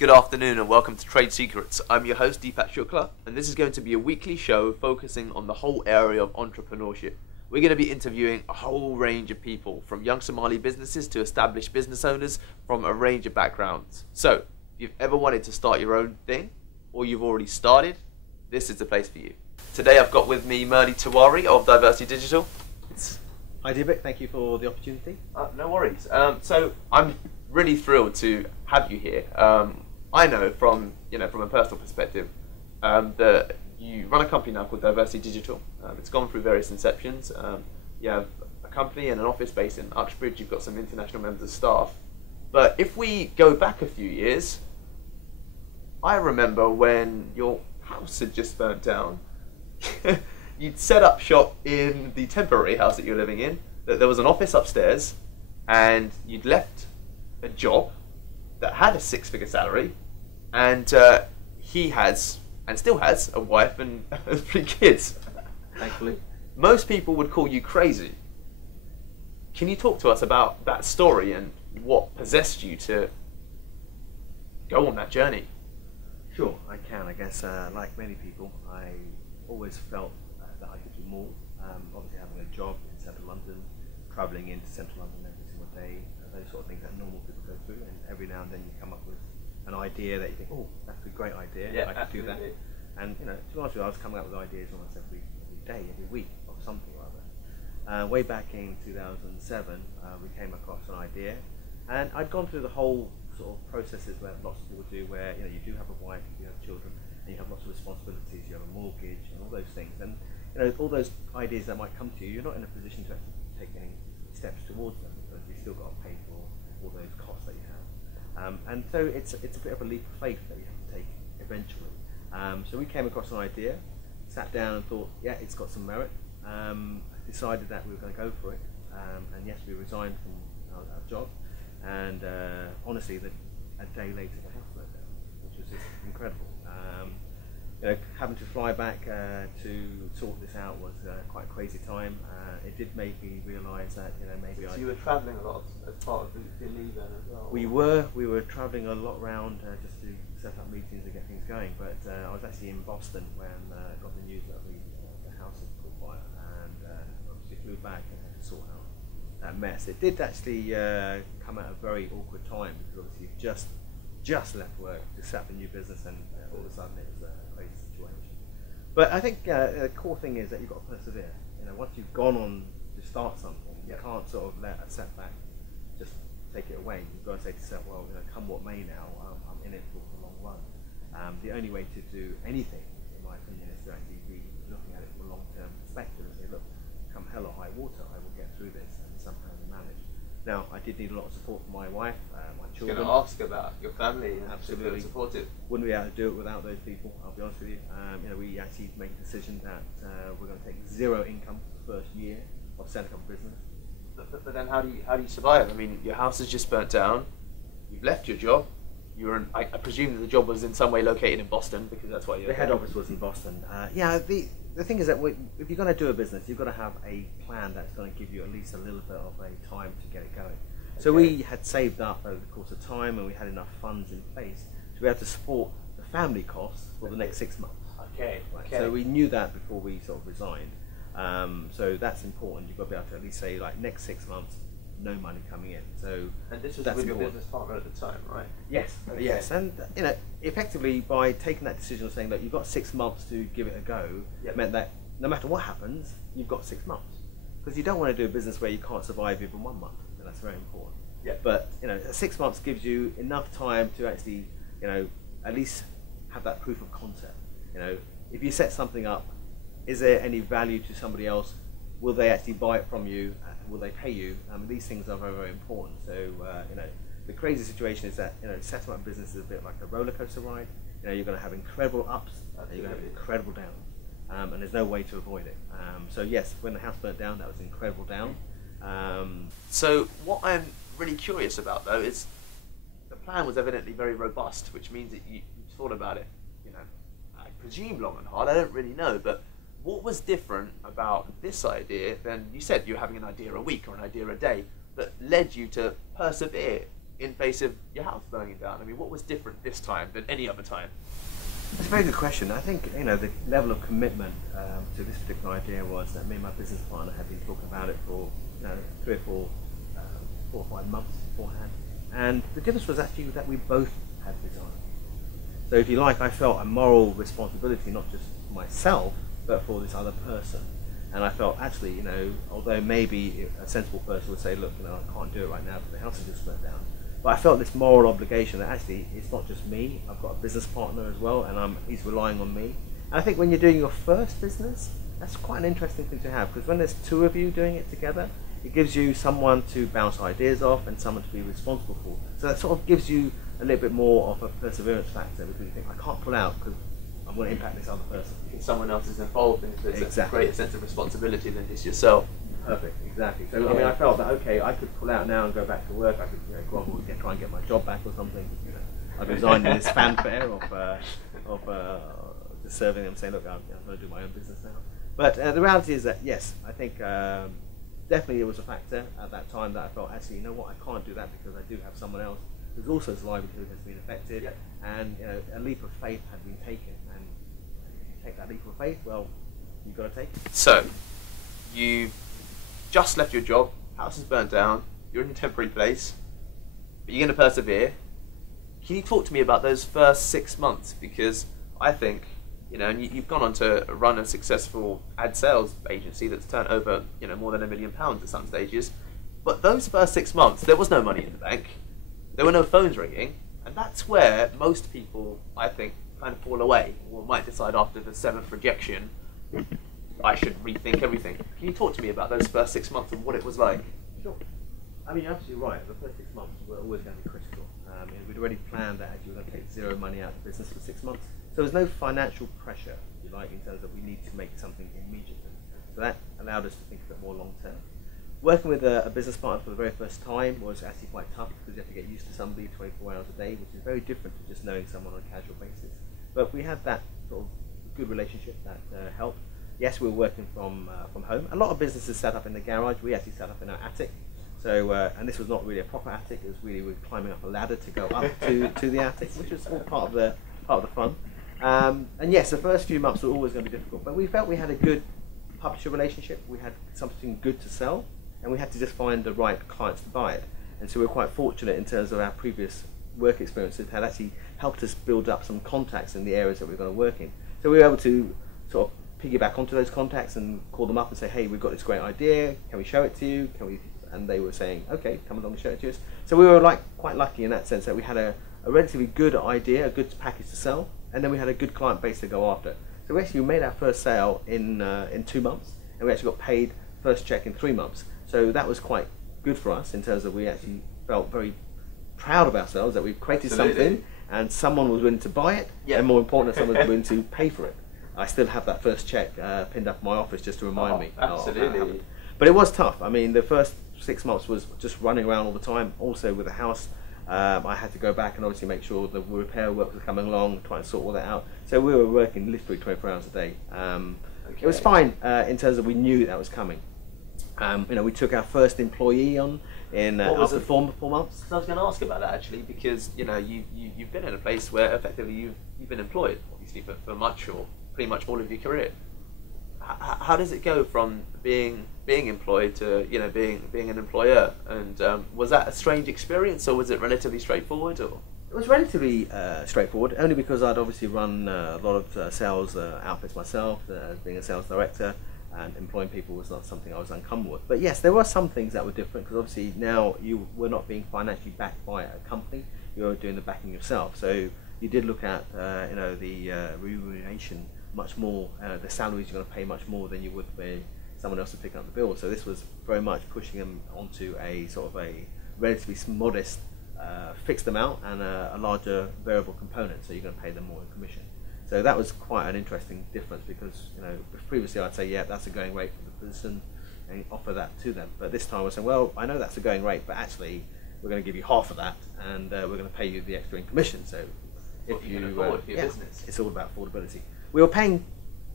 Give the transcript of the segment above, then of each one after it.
Good afternoon and welcome to Trade Secrets. I'm your host Deepak Shukla, and this is going to be a weekly show focusing on the whole area of entrepreneurship. We're going to be interviewing a whole range of people, from young Somali businesses to established business owners from a range of backgrounds. So, if you've ever wanted to start your own thing, or you've already started, this is the place for you. Today I've got with me Murly Tiwari of Diversity Digital. Hi Deepak, thank you for the opportunity. No worries. So I'm really thrilled to have you here. I know from a personal perspective that you run a company now called Diversity Digital. It's gone through various inceptions. You have a company and an office based in Uxbridge. You've got some international members of staff. But if we go back a few years, I remember when your house had just burnt down. You'd set up shop in the temporary house that you're living in. That there was an office upstairs, and you'd left a job that had a six-figure salary, and he has, and still has, a wife and 3 kids. Thankfully. Most people would call you crazy. Can you talk to us about that story and what possessed you to go on that journey? Sure, I can. I guess, like many people, I always felt that I could do more. Obviously having a job in central London, travelling into central London every single day, those sort of things that normal people go through, and every now and then you come up with an idea that you think, oh, that's a great idea, I could do that. And to be honest with you, I was coming up with ideas almost every day, every week, of something or other. Way back in 2007, we came across an idea, and I'd gone through the whole sort of processes where lots of people do, where you do have a wife, you have children, and you have lots of responsibilities, you have a mortgage, and all those things. And all those ideas that might come to you, you're not in a position to actually take any steps towards them, because you've still got to pay for all those costs that you have. And so it's a bit of a leap of faith that you have to take eventually. So we came across an idea, sat down and thought, yeah, it's got some merit. Decided that we were going to go for it, and yes, we resigned from our job. And honestly, a day later, the house burnt down, which was just incredible. Having to fly back to sort this out was quite a crazy time. It did make me realise that maybe So you were travelling a lot as part of the leave then as well? We were travelling a lot around just to set up meetings and get things going. But I was actually in Boston when I got the news that the house had caught fire, and obviously flew back and had to sort out that mess. It did actually come at a very awkward time, because obviously you've just left work to set up a new business, and all of a sudden it was a crazy situation. But I think the core thing is that you've got to persevere. Once you've gone on to start something, you can't sort of let a setback just take it away. You've got to say to yourself, well, come what may now, I'm in it for the long run. The only way to do anything, in my opinion, is to actually be looking at it from a long-term perspective and say, look, come hell or high water, I will get through this and somehow manage. Now, I did need a lot of support from my wife, my children. I was going to ask about your family and absolutely supportive. Wouldn't be able to do it without those people, I'll be honest with you. We actually made a decision that we're going to take 0 income for the first year of setting up a business. But then how do you survive? I mean, your house has just burnt down, you've left your job, I presume that the job was in some way located in Boston, because that's why you're The head office was in Boston. The thing is that if you're going to do a business, you've got to have a plan that's going to give you at least a little bit of a time to get it going. Okay. So we had saved up over the course of time, and we had enough funds in place to be able to support the family costs for the next 6 months. Okay. So we knew that before we sort of resigned. So that's important. You've got to be able to at least say, like, next 6 months, no money coming in. So and this was with your business partner at the time, right? Yes. Okay. Yes. And effectively, by taking that decision of saying that you've got 6 months to give it a go, meant that no matter what happens, you've got 6 months, because you don't want to do a business where you can't survive even 1 month. And that's very important. Yeah. But 6 months gives you enough time to actually at least have that proof of concept. If you set something up, is there any value to somebody else? Will they actually buy it from you? Will they pay you? These things are very, very important. So, the crazy situation is that, setting up a business is a bit like a roller coaster ride. You're going to have incredible ups, and you're going to have incredible downs, and there's no way to avoid it. So yes, when the house burnt down, that was an incredible down. So what I'm really curious about, though, is the plan was evidently very robust, which means that you thought about it, I presume long and hard. I don't really know, but what was different about this idea than, you said you were having an idea a week or an idea a day, that led you to persevere in face of your house burning down? I mean, what was different this time than any other time? That's a very good question. I think the level of commitment to this particular idea was that me and my business partner had been talking about it for 3 or 4, 4 or 5 months beforehand, and the difference was actually that we both had desire. So if you like, I felt a moral responsibility not just for myself but for this other person, and I felt actually, although maybe a sensible person would say, look, I can't do it right now because the house has just burnt down. But I felt this moral obligation that actually it's not just me, I've got a business partner as well, and he's relying on me. And I think when you're doing your first business, that's quite an interesting thing to have, because when there's 2 of you doing it together, it gives you someone to bounce ideas off and someone to be responsible for. So that sort of gives you a little bit more of a perseverance factor, because you think, I can't pull out because I'm going to impact this other person. If someone else is involved, and there's Exactly. a greater sense of responsibility than just yourself. Perfect, exactly. So I mean, I felt that okay, I could pull out now and go back to work. I could go on and try and get my job back or something. I've resigned in this fanfare of just serving them, saying, look, I'm going to do my own business now. But the reality is that yes, I think definitely it was a factor at that time that I felt actually, you know what, I can't do that because I do have someone else who's also his livelihood has been affected, Yep. and a leap of faith had been taken. And if you take that leap of faith, well, you've got to take it. So, you just left your job, house is burnt down, you're in a temporary place, but you're going to persevere. Can you talk to me about those first 6 months? Because I think, and you've gone on to run a successful ad sales agency that's turned over, more than £1 million at some stages. But those first 6 months, there was no money in the bank, there were no phones ringing, and that's where most people, I think, kind of fall away, or might decide after the 7th rejection, I should rethink everything. Can you talk to me about those first 6 months and what it was like? Sure. I mean, you're absolutely right. The first 6 months were always going to be critical. We'd already planned that you were going to take 0 money out of the business for 6 months. So there's no financial pressure, if you like, in terms of we need to make something immediately. So that allowed us to think a bit more long term. Working with a business partner for the very first time was actually quite tough because you have to get used to somebody 24 hours a day, which is very different to just knowing someone on a casual basis. But we had that sort of good relationship that helped. Yes, we were working from home. A lot of businesses set up in the garage. We actually set up in our attic. So, and this was not really a proper attic. It was really we were climbing up a ladder to go up to the attic, which was all part of the fun. And yes, the first few months were always going to be difficult. But we felt we had a good publisher relationship. We had something good to sell, and we had to just find the right clients to buy it. And so we were quite fortunate in terms of our previous work experiences had actually helped us build up some contacts in the areas that we were going to work in. So we were able to sort of piggyback onto those contacts and call them up and say, hey, we've got this great idea, can we show it to you? And they were saying, okay, come along and show it to us. So we were quite lucky in that sense that we had a relatively good idea, a good package to sell, and then we had a good client base to go after. So we actually made our first sale in 2 months, and we actually got paid first check in 3 months. So that was quite good for us in terms of we actually felt very proud of ourselves that we've created something and someone was willing to buy it, and more important, someone was willing to pay for it. I still have that first check pinned up in my office just to remind me. Absolutely. But it was tough. I mean, the first 6 months was just running around all the time. Also with the house, I had to go back and obviously make sure the repair work was coming along, try and sort all that out. So we were working literally 24 hours a day. It was fine in terms of we knew that was coming. We took our first employee on after 4 months. So I was going to ask about that actually, because you've been in a place where effectively you've been employed, obviously for much or pretty much all of your career. How does it go from being employed to being an employer? And was that a strange experience, or was it relatively straightforward? Or it was relatively straightforward, only because I'd obviously run a lot of sales outfits myself, being a sales director, and employing people was not something I was uncomfortable with. But yes, there were some things that were different, because obviously now you were not being financially backed by a company, you were doing the backing yourself. So you did look at the remuneration much more, the salaries you're going to pay much more than you would pay someone else to pick up the bill. So this was very much pushing them onto a sort of a relatively modest fixed amount and a larger variable component, so you're going to pay them more in commission. So that was quite an interesting difference, because previously I'd say, yeah, that's a going rate for the person and offer that to them. But this time I was saying, well, I know that's a going rate, but actually we're going to give you half of that, and we're going to pay you the extra in commission. So if you afford for your business. It's all about affordability. We were paying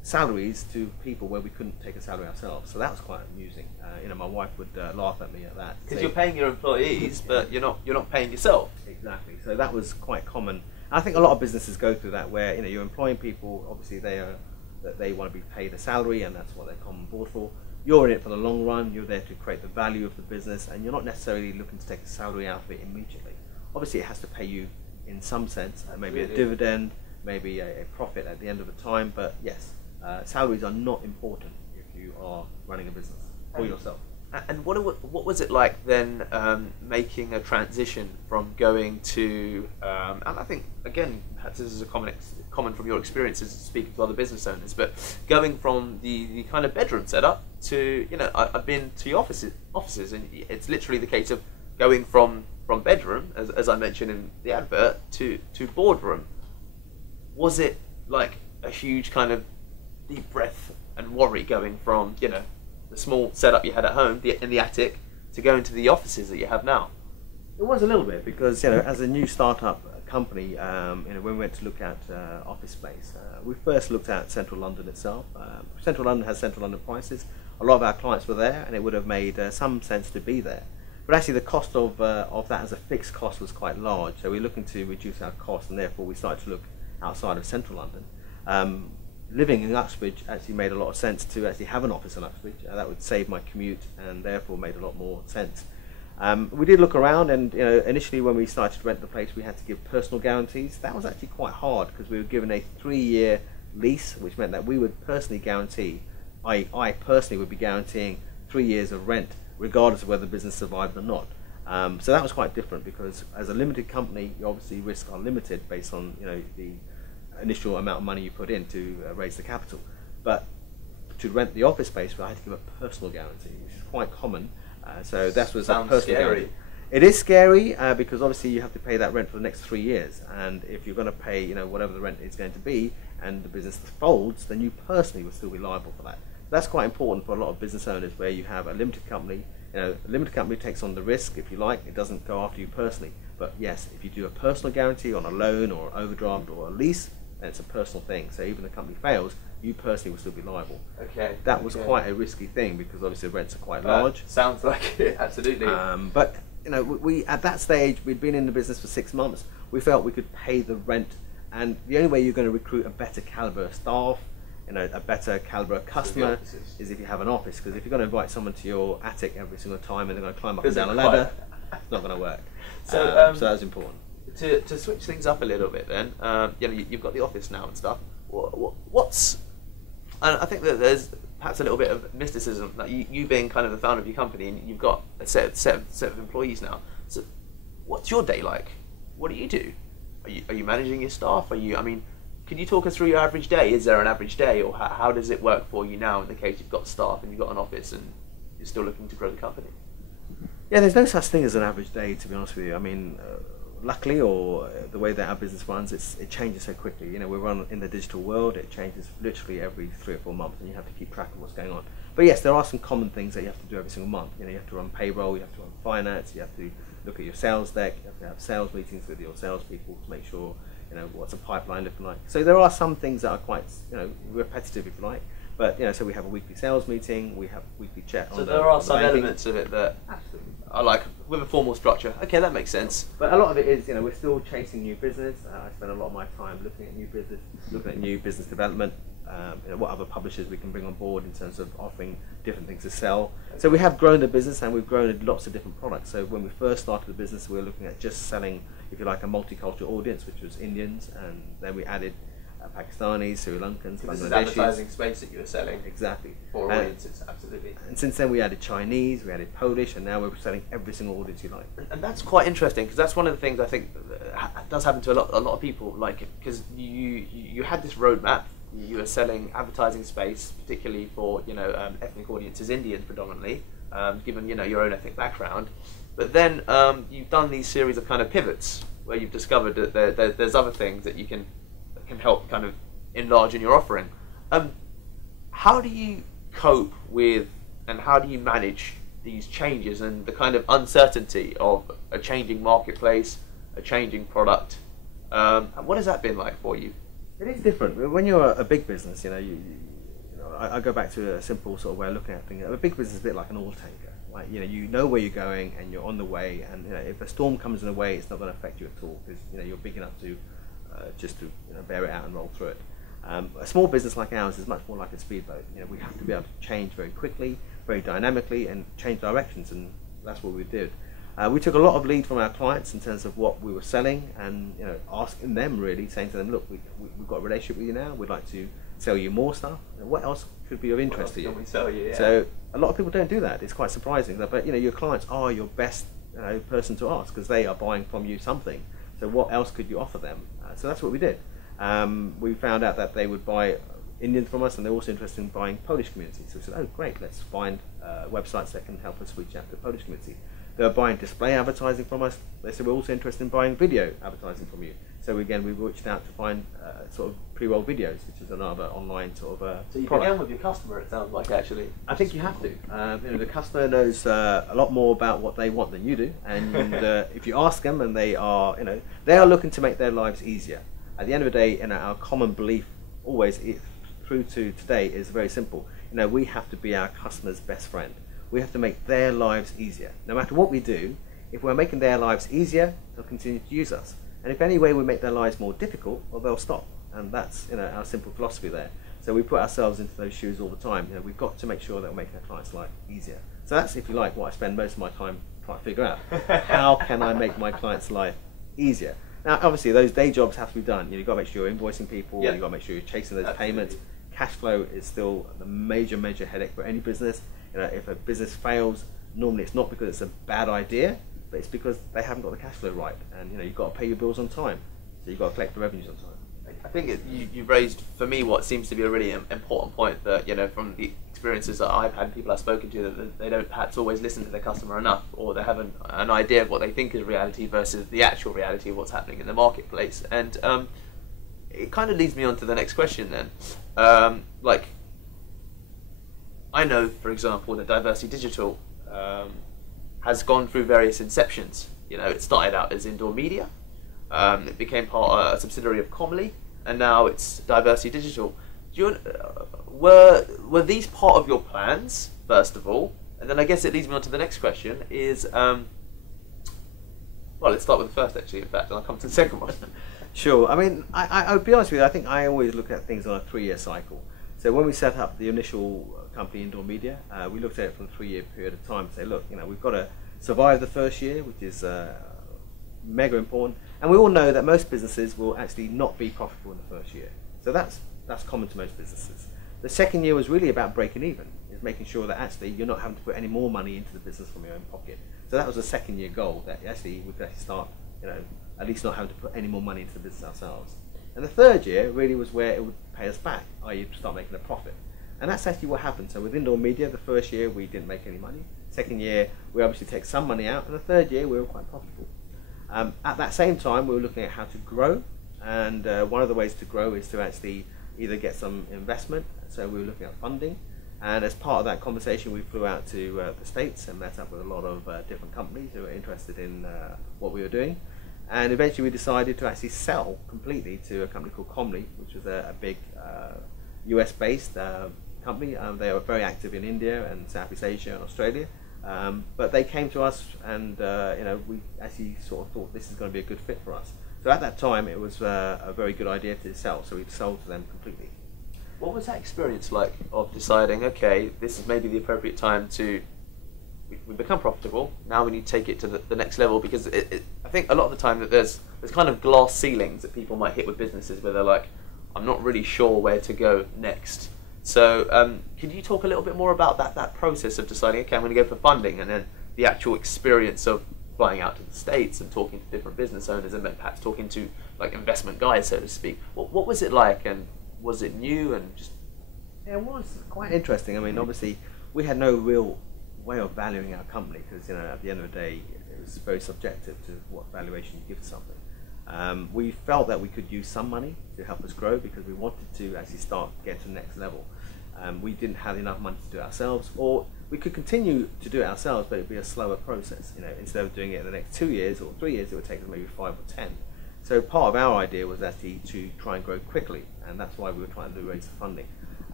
salaries to people where we couldn't take a salary ourselves. So that was quite amusing. You know, my wife would laugh at me at that. Because you're paying your employees, but you're not paying yourself. Exactly. So that was quite common. I think a lot of businesses go through that, where, you know, you're employing people. Obviously, they want to be paid a salary, and that's what they come on board for. You're in it for the long run. You're there to create the value of the business, and you're not necessarily looking to take a salary out of it immediately. Obviously, it has to pay you in some sense, maybe a dividend, maybe a profit at the end of the time. But yes, salaries are not important if you are running a business for yourself. And what was it like then, making a transition from going to, and I think again, perhaps this is a common from your experiences speaking to other business owners, but going from the kind of bedroom setup to, you know, I've been to your offices, and it's literally the case of going from bedroom, as I mentioned in the advert, to boardroom. Was it like a huge kind of deep breath and worry going from, you know, the small setup you had at home in the attic to go into the offices that you have now? It was a little bit, because, you know, as a new startup company, you know, when we went to look at office space, we first looked at central London itself. Central London has central London prices. A lot of our clients were there, and it would have made some sense to be there. But actually, the cost of that as a fixed cost was quite large. So we're looking to reduce our costs, and therefore we started to look outside of central London. Living in Uxbridge actually made a lot of sense to actually have an office in Uxbridge. That would save my commute, and therefore made a lot more sense. We did look around, and, you know, initially when we started to rent the place, we had to give personal guarantees. That was actually quite hard, because we were given a 3-year lease, which meant that we would personally guarantee, I personally would be guaranteeing 3 years of rent, regardless of whether the business survived or not. So that was quite different, because as a limited company, you obviously risks are limited based on, you know, the initial amount of money you put in to raise the capital. But to rent the office space, I had to give a personal guarantee, which is quite common. So that was a personal guarantee. It is scary, because obviously you have to pay that rent for the next 3 years, and if you're going to pay, you know, whatever the rent is going to be, and the business folds, then you personally will still be liable for that. That's quite important for a lot of business owners, where you have a limited company. You know, a limited company takes on the risk, if you like. It doesn't go after you personally. But yes, if you do a personal guarantee on a loan or overdraft or a lease, then it's a personal thing. So even if the company fails, you personally will still be liable. Okay. That was quite a risky thing, because obviously the rents are quite large. Sounds like it, absolutely. But, you know, we at that stage, we'd been in the business for 6 months. We felt we could pay the rent, and the only way you're going to recruit a better caliber of staff, you know, a better caliber of customer, is if you have an office. Because if you're going to invite someone to your attic every single time, and they're going to climb up and down a ladder, it's not going to work. So that's important. To switch things up a little bit, then, you know, you've got the office now and stuff. What's, and I think that there's perhaps a little bit of mysticism, that you being kind of the founder of your company, and you've got a set of employees now. So, what's your day like? What do you do? Are you managing your staff? I mean, can you talk us through your average day? Is there an average day, or how does it work for you now in the case you've got staff and you've got an office and you're still looking to grow the company? Yeah, there's no such thing as an average day, to be honest with you. I mean, luckily, or the way that our business runs, it changes so quickly. You know, we run in the digital world. It changes literally every 3 or 4 months, and you have to keep track of what's going on. But yes, there are some common things that you have to do every single month. You know, you have to run payroll, you have to run finance, you have to look at your sales deck, you have to have sales meetings with your salespeople to make sure, you know, what's a pipeline looking like. So there are some things that are quite, you know, repetitive, if you like. But, you know, so we have a weekly sales meeting, we have weekly chat on the there are some elements of it that I like, with a formal structure. Okay, that makes sense. But a lot of it is, you know, we're still chasing new business. I spend a lot of my time looking at new business development. You know, what other publishers we can bring on board in terms of offering different things to sell. Okay. So we have grown the business, and we've grown lots of different products. So when we first started the business, we were looking at just selling, if you like, a multicultural audience, which was Indians, and then we added Pakistanis, Sri Lankans, Bangladeshis. This is advertising space that you were selling. Exactly. For audiences, absolutely. And since then we added Chinese, we added Polish, and now we're selling every single audience you like. And that's quite interesting, because that's one of the things I think does happen to a lot of people. Like, because you had this roadmap. You were selling advertising space, particularly for, you know, ethnic audiences, Indians predominantly, given, you know, your own ethnic background. But then you've done these series of kind of pivots where you've discovered that there's other things that you can help kind of enlarge in your offering. How do you cope with, and how do you manage these changes and the kind of uncertainty of a changing marketplace, a changing product? And what has that been like for you? It is different. When you're a big business, you know, I go back to a simple sort of way of looking at things. A big business is a bit like an oil tanker. Right? You know where you're going and you're on the way, and if a storm comes in the way, it's not going to affect you at all because you're big enough to just to bear it out and roll through it. A small business like ours is much more like a speedboat. We have to be able to change very quickly, very dynamically, and change directions, and that's what we did. We took a lot of lead from our clients in terms of what we were selling, and asking them, really saying to them, look, we've got a relationship with you now. We'd like to sell you more stuff. What else could be of interest to you? Can we sell you? Yeah. So a lot of people don't do that. It's quite surprising. But your clients are your best person to ask because they are buying from you something. So what else could you offer them? So that's what we did. We found out that they would buy Indians from us, and they're also interested in buying Polish communities. So we said, oh great, let's find websites that can help us reach out to the Polish community. They were buying display advertising from us. They said, we're also interested in buying video advertising from you. So again, we reached out to find sort of pre-roll videos, which is another online sort of So you product. began with your customer, it sounds like, actually. I think you have to. The customer knows a lot more about what they want than you do, and if you ask them, and they are looking to make their lives easier. At the end of the day, our common belief always through to today is very simple. We have to be our customer's best friend. We have to make their lives easier. No matter what we do, if we're making their lives easier, they'll continue to use us. And if any way we make their lives more difficult, well, they'll stop. And that's our simple philosophy there. So we put ourselves into those shoes all the time. We've got to make sure that we're making our clients' life easier. So that's, if you like, what I spend most of my time trying to figure out. How can I make my client's life easier? Now, obviously, those day jobs have to be done. You've got to make sure you're invoicing people. Yeah. You've got to make sure you're chasing those Absolutely. payments. Cash flow is still the major headache for any business. If a business fails, normally it's not because it's a bad idea, but it's because they haven't got the cash flow right. And you've got to pay your bills on time, so you've got to collect the revenues on time. I think you raised for me what seems to be a really important point that from the experiences that I've had, people I've spoken to, that they don't perhaps always listen to their customer enough, or they have an idea of what they think is reality versus the actual reality of what's happening in the marketplace. And it kind of leads me on to the next question then. I know, for example, that Diversity Digital has gone through various inceptions. It started out as Indoor Media, it became a subsidiary of Comly, and now it's Diversity Digital. Were these part of your plans, first of all? And then I guess it leads me on to the next question is, well, let's start with the first actually, in fact, and I'll come to the second one. Sure. I mean, I would be honest with you, I think I always look at things on a 3-year cycle. So when we set up the initial company, Indoor Media, we looked at it from a 3-year period of time to say, look, we've got to survive the first year, which is mega important. And we all know that most businesses will actually not be profitable in the first year. So that's common to most businesses. The second year was really about breaking even, is making sure that actually you're not having to put any more money into the business from your own pocket. So that was the second year goal, that actually we could actually start, at least not having to put any more money into the business ourselves. And the third year really was where it would pay us back, i.e. start making a profit. And that's actually what happened. So with Indoor Media, the first year we didn't make any money. Second year we obviously take some money out, and the third year we were quite profitable. At that same time we were looking at how to grow, and one of the ways to grow is to actually either get some investment. So we were looking at funding, and as part of that conversation we flew out to the States and met up with a lot of different companies who were interested in what we were doing. And eventually we decided to actually sell completely to a company called Comly, which was a big US-based company. They were very active in India and Southeast Asia and Australia. But they came to us, and we actually sort of thought this is going to be a good fit for us. So at that time it was a very good idea to sell, so we sold to them completely. What was that experience like of deciding, okay, this is maybe the appropriate time to, we become profitable, now we need to take it to the next level? Because I think a lot of the time that there's kind of glass ceilings that people might hit with businesses where they're like, I'm not really sure where to go next. So could you talk a little bit more about that process of deciding, okay, I'm going to go for funding, and then the actual experience of flying out to the States and talking to different business owners and then perhaps talking to like investment guys, so to speak. What was it like, and was it new and just... Yeah, it was quite interesting. I mean, obviously we had no real way of valuing our company because, at the end of the day, it was very subjective to what valuation you give to something. We felt that we could use some money to help us grow because we wanted to actually get to the next level. We didn't have enough money to do it ourselves, or we could continue to do it ourselves, but it'd be a slower process. Instead of doing it in the next 2 years or 3 years, it would take us maybe 5 or 10. So part of our idea was actually to try and grow quickly, and that's why we were trying to raise the funding.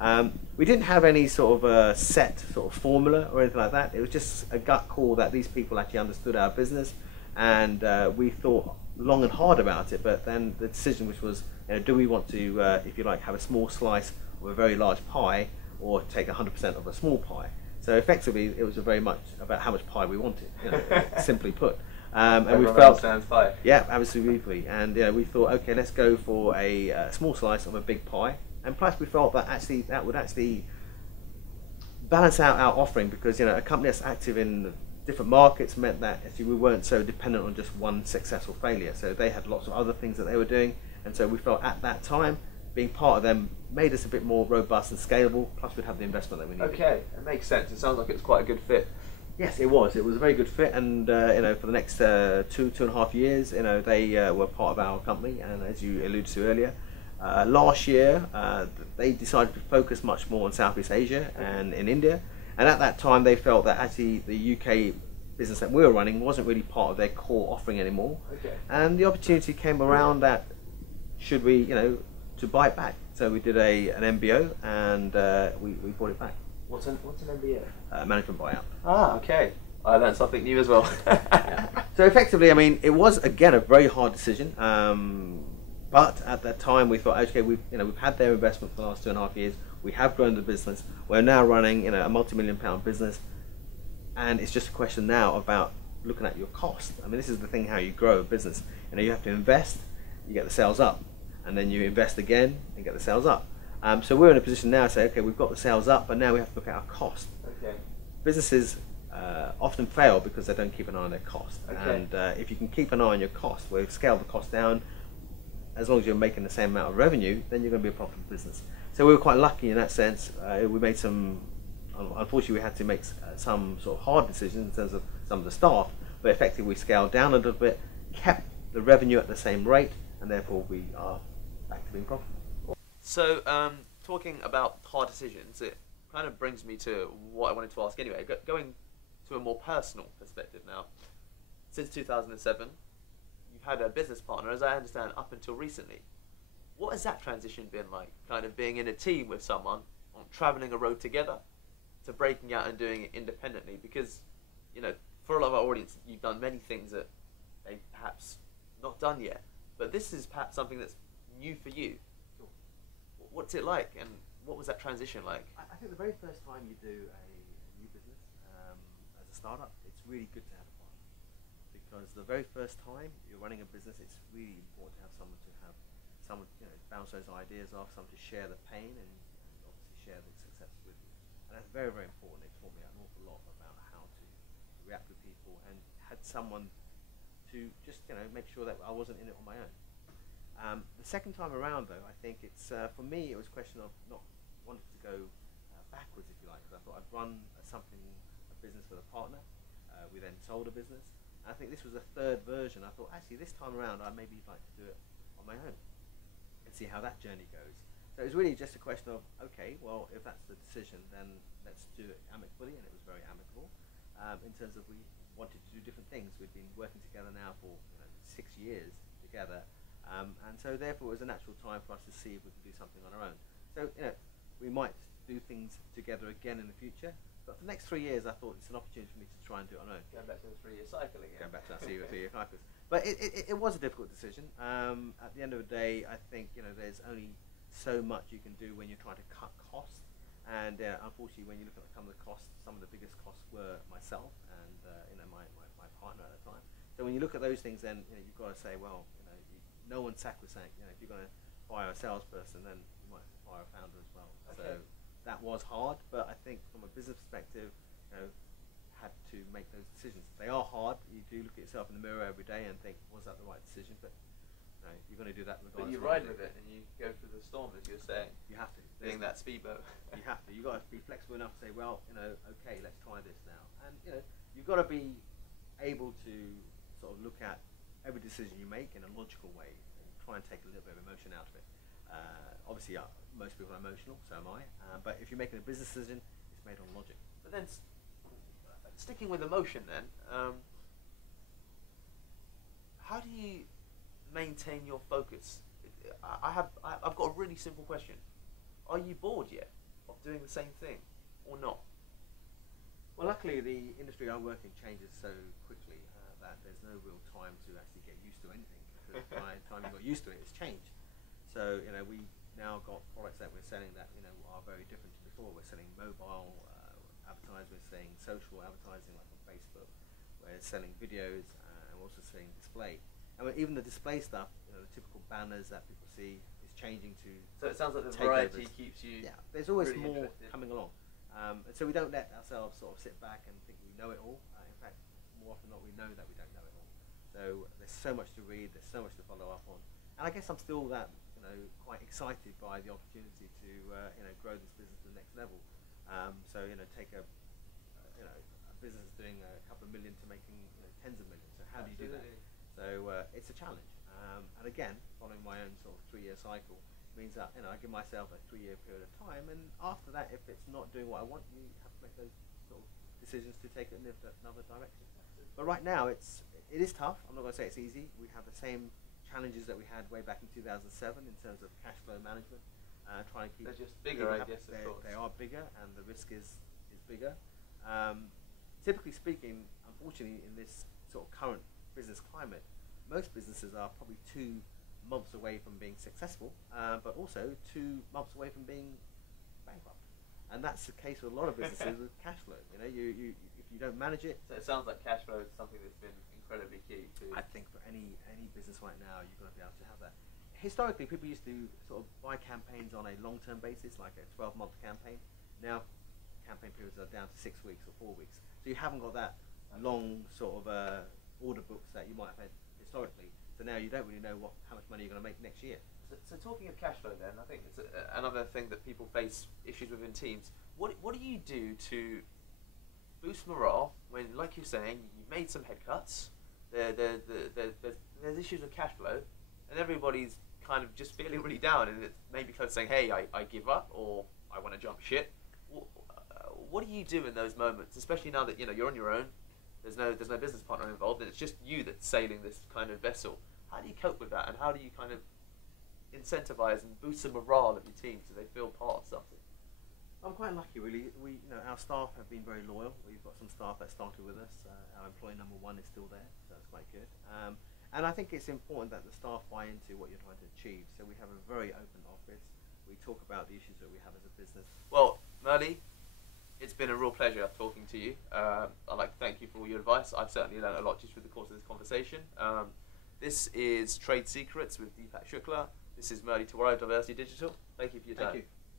We didn't have any sort of a set sort of formula or anything like that. It was just a gut call that these people actually understood our business, and we thought long and hard about it. But then the decision, which was, do we want to, if you like, have a small slice of a very large pie, or take 100% of a small pie? So effectively, it was very much about how much pie we wanted, simply put. And we felt, pie. yeah, absolutely. And we thought, okay, let's go for a small slice of a big pie. And plus, we felt that actually that would actually balance out our offering, because a company that's active in different markets meant that actually we weren't so dependent on just one successful failure. So they had lots of other things that they were doing, and so we felt at that time being part of them made us a bit more robust and scalable. Plus, we'd have the investment that we needed. Okay, it makes sense. It sounds like it's quite a good fit. Yes, it was. It was a very good fit, and for the next 2.5 years, they were part of our company. And as you alluded to earlier, last year they decided to focus much more on Southeast Asia and in India. And at that time, they felt that actually the UK business that we were running wasn't really part of their core offering anymore. Okay. And the opportunity came around that should we, to buy it back. So we did an MBO, and we bought it back. What's an MBO? Management buyout. Ah, okay. I learned something new as well. Yeah. So effectively, I mean, it was again a very hard decision. But at that time, we thought, okay, we've had their investment for the last 2.5 years. We have grown the business. We're now running a multi-million-pound business, and it's just a question now about looking at your cost. I mean, this is the thing: how you grow a business. You have to invest, you get the sales up, and then you invest again and get the sales up. So we're in a position now to say, okay, we've got the sales up, but now we have to look at our cost. Okay. Businesses often fail because they don't keep an eye on their cost. Okay. And if you can keep an eye on your cost, where you scale the cost down, as long as you're making the same amount of revenue, then you're going to be a profitable business. So we were quite lucky in that sense. We made unfortunately we had to make some sort of hard decisions in terms of some of the staff, but effectively we scaled down a little bit, kept the revenue at the same rate, and therefore we are back to being profitable. So talking about hard decisions, it kind of brings me to what I wanted to ask anyway. Going to a more personal perspective now, since 2007, you've had a business partner, as I understand, up until recently. What has that transition been like, kind of being in a team with someone, on travelling a road together, to breaking out and doing it independently? Because, for a lot of our audience, you've done many things that they've perhaps not done yet, but this is perhaps something that's new for you. Sure. What's it like, and what was that transition like? I think the very first time you do a new business as a startup, it's really good to have a partner, because the very first time you're running a business, it's really important to have someone bounce those ideas off, someone to share the pain and obviously share the success with you. And that's very, very important. It taught me an awful lot about how to react with people, and had someone to just make sure that I wasn't in it on my own. The second time around, though, I think it's for me it was a question of not wanting to go backwards, if you like. Because I thought I'd run a business with a partner. We then sold a business. I think this was the third version. I thought, actually, this time around, I maybe like to do it on my own and see how that journey goes. So it was really just a question of, okay, well, if that's the decision, then let's do it amicably, and it was very amicable. In terms of, we wanted to do different things. We'd been working together now for 6 years together, and so therefore it was a natural time for us to see if we could do something on our own. So we might do things together again in the future, but for the next 3 years, I thought it's an opportunity for me to try and do it on my own. Going back to the 3-year cycle again. Going back to that 3-year cycle. But it was a difficult decision. At the end of the day, I think there's only so much you can do when you're trying to cut costs. And unfortunately, when you look at some of the costs, some of the biggest costs were myself and my partner at the time. So when you look at those things, then you've got to say, well, no one's sacrosanct. If you're going to fire a salesperson, then you might fire a founder as well. Okay. So that was hard, but I think from a business perspective, had to make those decisions. They are hard. You do look at yourself in the mirror every day and think, was that the right decision? But you're going to do that regardless. But you ride with it and you go through the storm, as you're saying. You have to. Being that speedboat. You have to. You've got to be flexible enough to say, well, okay, let's try this now. And you've got to be able to sort of look at every decision you make in a logical way and try and take a little bit of emotion out of it. Obviously, most people are emotional, so am I. But if you're making a business decision, it's made on logic. But then, sticking with emotion, then, how do you maintain your focus? I've got a really simple question. Are you bored yet? of doing the same thing, or not? Well, luckily the industry I work in changes so quickly that there's no real time to actually get used to anything. Because by the time you got used to it, it's changed. So we now got products that we're selling that are very different to before. We're selling mobile advertising, we're selling social advertising like on Facebook. We're selling videos, and we're also selling display. And even the display stuff, the typical banners that people see, is changing to. So it sounds like the variety keeps you. Yeah, there's always really more interested. coming along, and so we don't let ourselves sort of sit back and think we know it all. In fact, more often than not, we know that we don't know it all. So there's so much to read, there's so much to follow up on, and I guess I'm still that quite excited by the opportunity to grow this business to the next level. So take a business doing a couple of million to making tens of millions. So how do you do that? So it's a challenge, and again, following my own sort of 3-year cycle means that I give myself a 3-year period of time, and after that, if it's not doing what I want, you have to make those sort of decisions to take it in another direction. But right now, it is tough. I'm not going to say it's easy. We have the same challenges that we had way back in 2007 in terms of cash flow management. Trying to keep. They're just bigger, I guess. They are bigger, and the risk is bigger. Typically speaking, unfortunately, in this sort of current business climate, most businesses are probably 2 months away from being successful, but also 2 months away from being bankrupt. And that's the case with a lot of businesses with cash flow. If you don't manage it. So it sounds like cash flow is something that's been incredibly key to. I think for any business right now, you've got to be able to have that. Historically, people used to sort of buy campaigns on a long-term basis, like a 12-month campaign. Now, campaign periods are down to 6 weeks or 4 weeks. So you haven't got that long sort of order books that you might have had historically. So now you don't really know how much money you're going to make next year. So talking of cash flow then, I think it's another thing that people face issues with in teams. What do you do to boost morale when, like you're saying, you've made some head cuts, there's issues with cash flow, and everybody's kind of just feeling really down, and it's maybe close to saying, hey, I give up, or I want to jump ship. What do you do in those moments, especially now that you're on your own, there's no business partner involved, and it's just you that's sailing this kind of vessel? How do you cope with that, and how do you kind of incentivize and boost the morale of your team so they feel part of something? I'm quite lucky, really. Our staff have been very loyal. We've got some staff that started with us. Our employee number 1 is still there, so that's quite good. And I think it's important that the staff buy into what you're trying to achieve. So we have a very open office. We talk about the issues that we have as a business. Well, Murly, it's been a real pleasure talking to you. I'd like to thank you for all your advice. I've certainly learned a lot just through the course of this conversation. This is Trade Secrets with Deepak Shukla. This is Murly Tiwari of Diversity Digital. Thank you for your time. Thank you.